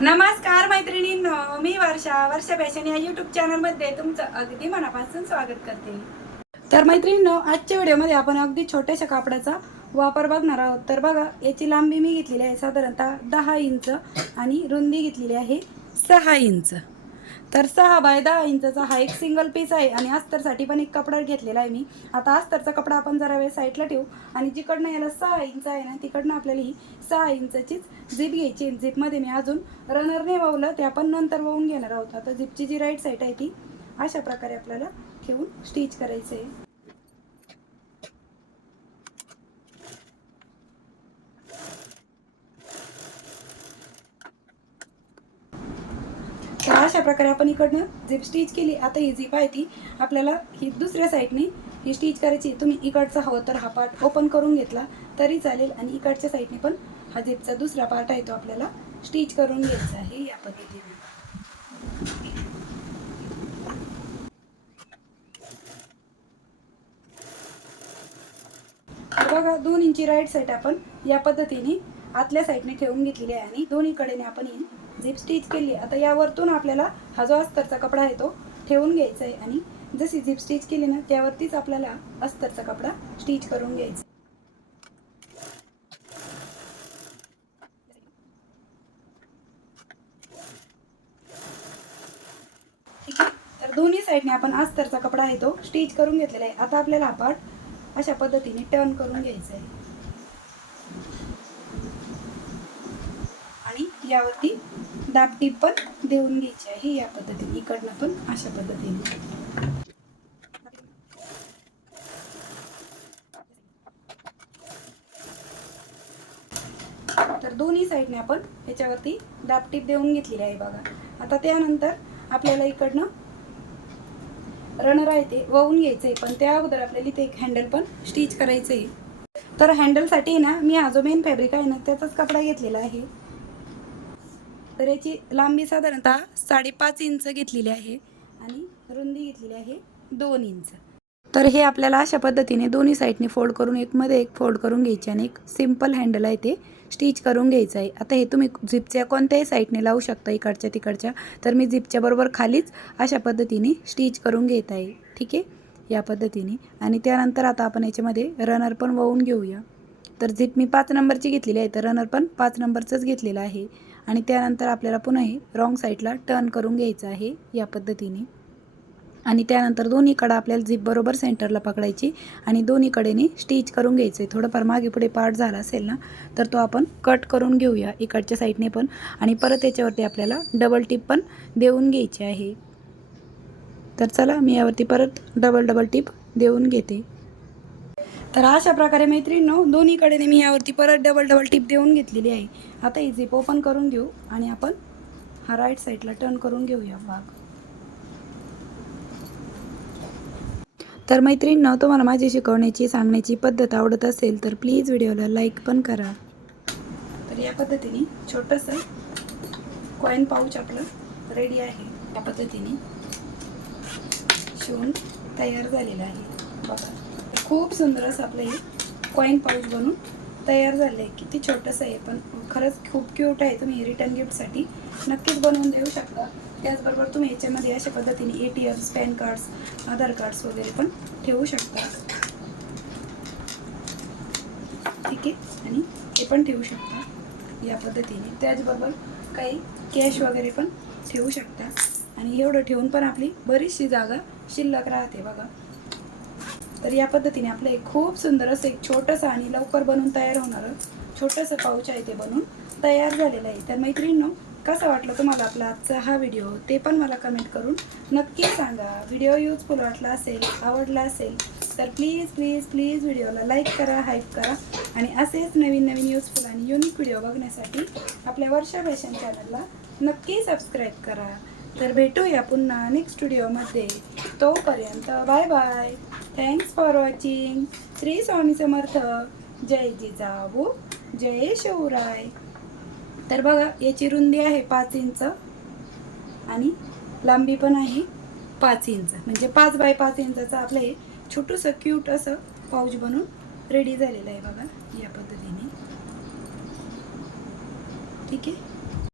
नमस्कार मैत्रिणींनो मी वर्षा वर्षा फॅशन या यूट्यूब चॅनलमध्ये तुमचं अगदी मनापासून स्वागत करते. तर मैत्रिणींनो आजच्या व्हिडिओमध्ये आपण अगदी छोट्याशा कापडाचा वापर बघणार आहोत. तर बघा याची लांबी मी घेतलेली आहे साधारणतः दहा इंच आणि रुंदी घेतलेली आहे सहा इंच. तर सहा बाय दहा इंचचा हा एक सिंगल पीस आहे आणि अस्तरसाठी पण एक कपडा घेतलेला आहे मी. आता अस्तरचा कपडा आपण जरा वेळ साईडला ठेवू. आणि जिकडनं याला सहा इंच आहे ना तिकडनं आपल्याला ही सहा इंचचीच झिप घ्यायची झिपमध्ये मी अजून रनरने वावलं ते आपण नंतर वाहून घेणार आहोत. आता झिपची जी राईट साईड आहे ती अशा प्रकारे आपल्याला ठेवून स्टिच करायचं आहे तर अशा प्रकारे आपण इकडनं झिप स्टिच केली आता ही झिप आहे ती आपल्याला ही दुसऱ्या साईडने ही स्टिच करायची. तुम्ही इकडचा हवं तर हा पार्ट ओपन करून घेतला तरी चालेल. आणि इकडच्या साईडने पण हा झिपचा दुसरा पार्ट आहे तो आपल्याला स्टिच करून घ्यायचा आहे या पद्धतीने. बघा दोन इंची राईट साईड आपण या पद्धतीने आतल्या साईडने ठेवून घेतलेली आहे आणि दोन्हीकडेने आपण ही झिप स्टिच केली आता यावरतून आपल्याला हा जो अस्तरचा कपडा आहे तो ठेवून घ्यायचा आहे आणि जशी झिप स्टिच केली ना त्यावरतीच आपल्याला अस्तरचा कपडा स्टिच करून घ्यायचा ठीक आहे? तर दोन्ही साईडने आपण अस्तरचा कपडा आहे तो स्टिच करून घेतलेला आहे. आता आपल्याला हा पार्ट अशा पद्धतीने टर्न करून घ्यायचा आहे आणि यावरती दापटी पण देऊन घ्यायची आहे या पद्धतीने. इकडनं पण अशा पद्धतीने. तर दोन्ही साईडने आपण याच्यावरती दापटीप देऊन घेतलेली आहे बघा. आता त्यानंतर आपल्याला इकडनं रनर आहे ते वाहून घ्यायचं आहे पण त्या अगोदर आपल्याला इथे एक हँडल पण स्टिच करायचं आहे तर हँडलसाठी ना मी हा जो मेन फॅब्रिक आहे ना त्याचाच कपडा घेतलेला आहे. तर याची लांबी साधारणतः साडेपाच इंच घेतलेली आहे आणि रुंदी घेतलेली आहे दोन इंच. तर हे आपल्याला अशा पद्धतीने दोन्ही साईडने फोल्ड करून एक मध्ये एक फोल्ड करून घ्यायची आणि एक सिंपल हँडल आहे ते स्टिच करून घ्यायचं आहे. आता हे तुम्ही झिपच्या कोणत्याही साईडने लावू शकता इकडच्या तिकडच्या. तर मी झिपच्या बरोबर खालीच अशा पद्धतीने स्टिच करून घेत आहे. ठीक आहे? या पद्धतीने. आणि त्यानंतर आता आपण याच्यामध्ये रनर पण वाहून घेऊया. तर झिप मी पाच नंबरची घेतलेली आहे तर रनर पण पाच नंबरचंच घेतलेलं आहे. आणि त्यानंतर आपल्याला पुन्हा हे रॉंग साईडला टर्न करून घ्यायचं आहे या पद्धतीने. आणि त्यानंतर दोन्ही कडा आपल्याला झिप बरोबर सेंटरला पकडायची आणि दोन्ही कडेने स्टिच करून घ्यायचं आहे थोडंफार मागे पुढे पार्ट झाला असेल ना तर तो आपण कट करून घेऊया इकडच्या साईडने पण. आणि परत याच्यावरती आपल्याला डबल टिप पण देऊन घ्यायची आहे. तर चला मी यावरती परत डबल डबल टिप देऊन घेते. तर अशा प्रकारे मैत्रिणींनो दोन्हीकडे मी यावरती परत डबल डबल टिप देऊन घेतलेली आहे. आता ही झिप ओपन करून घेऊ आणि आपण हा राईट साईडला टर्न करून घेऊया भाग. तर मैत्रिणींनो तुम्हाला माझी शिकवण्याची सांगण्याची पद्धत आवडत असेल तर प्लीज व्हिडिओला लाईक पण करा. तर या पद्धतीने छोटंसं कॉईन पाऊच आपलं रेडी आहे. या पद्धतीने शिवून तयार झालेलं आहे. बघा. खूप सुंदर असं आपलं हे कॉईन पाऊच बनून तयार झालं आहे किती छोटंसं आहे पण खरंच खूप क्यूट आहे. तुम्ही रिटर्न गिफ्टसाठी नक्कीच बनवून देऊ शकता. त्याचबरोबर तुम्ही याच्यामध्ये अशा पद्धतीने ATMs PAN cards Aadhaar cards वगैरे पण ठेवू शकता. ठीक आहे? आणि हे पण ठेवू शकता या पद्धतीने. त्याचबरोबर काही कॅश वगैरे पण ठेवू शकता. आणि एवढं ठेवून पण आपली बरीचशी जागा शिल्लक राहते बघा. तर या पद्धतीने आपलं एक खूप सुंदर असं एक छोटंसं आणि लवकर बनून तयार होणारं छोटंसं पाऊच आहे ते बनून तयार झालेलं आहे. तर मैत्रिणींनो कसं वाटलं तुम्हाला आपला आजचा हा व्हिडिओ? ते पण मला कमेंट करून नक्की सांगा. व्हिडिओ यूजफुल वाटला असेल आवडला असेल तर प्लीज प्लीज प्लीज व्हिडिओला लाईक करा हाईप करा आणि असेच नवीन नवीन यूजफुल आणि युनिक व्हिडिओ बघण्यासाठी आपल्या वर्षा फॅशन चॅनलला नक्की सबस्क्राईब करा. तर भेटूया पुन्हा नेक्स्ट व्हिडिओमध्ये तोपर्यंत bye bye thanks for watching Shri Swami Samarth जय जिजाऊ जय शिवराय तर बघा याची रुंदी आहे पाच इंच आणि लांबी पण आहे पाच इंच. म्हणजे पाच बाय पाच इंचाचं आपलं हे छोटंसं क्यूट असं पाऊच बनून रेडी झालेलं आहे बघा या पद्धतीने. ठीक आहे?